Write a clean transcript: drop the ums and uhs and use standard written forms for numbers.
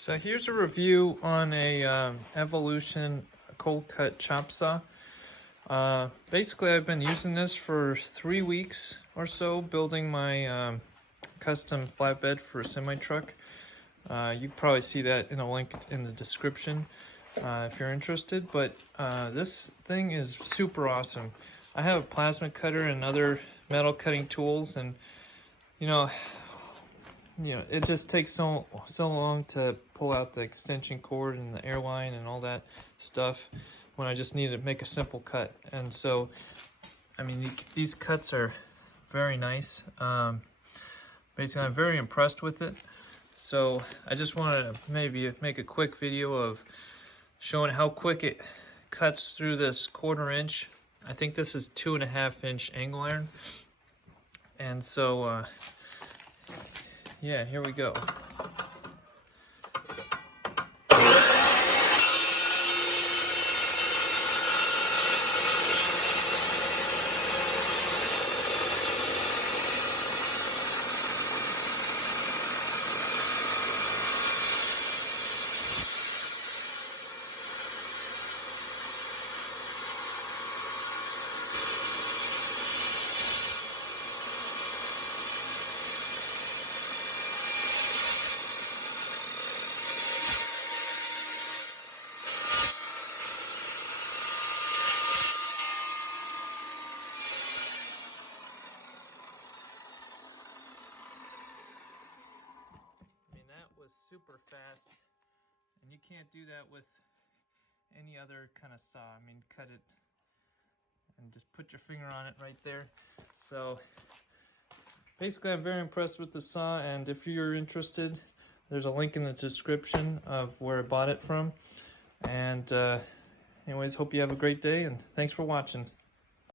So here's a review on a Evolution cold cut chop saw. Basically, I've been using this for 3 weeks or so, building my custom flatbed for a semi-truck. You can probably see that in a link in the description if you're interested, but this thing is super awesome. I have a plasma cutter and other metal cutting tools, and you know, it just takes so long to pull out the extension cord and the airline and all that stuff when I just need to make a simple cut. And so, I mean, these cuts are very nice. Basically, I'm very impressed with it. So I just wanted to maybe make a quick video of showing how quick it cuts through this 1/4 inch. I think this is 2.5 inch angle iron. And so, yeah, here we go. Was super fast, and you can't do that with any other kind of saw. I mean, cut it and just put your finger on it right there. So basically, I'm very impressed with the saw, and if you're interested, there's a link in the description of where I bought it from. And anyways, hope you have a great day, and thanks for watching.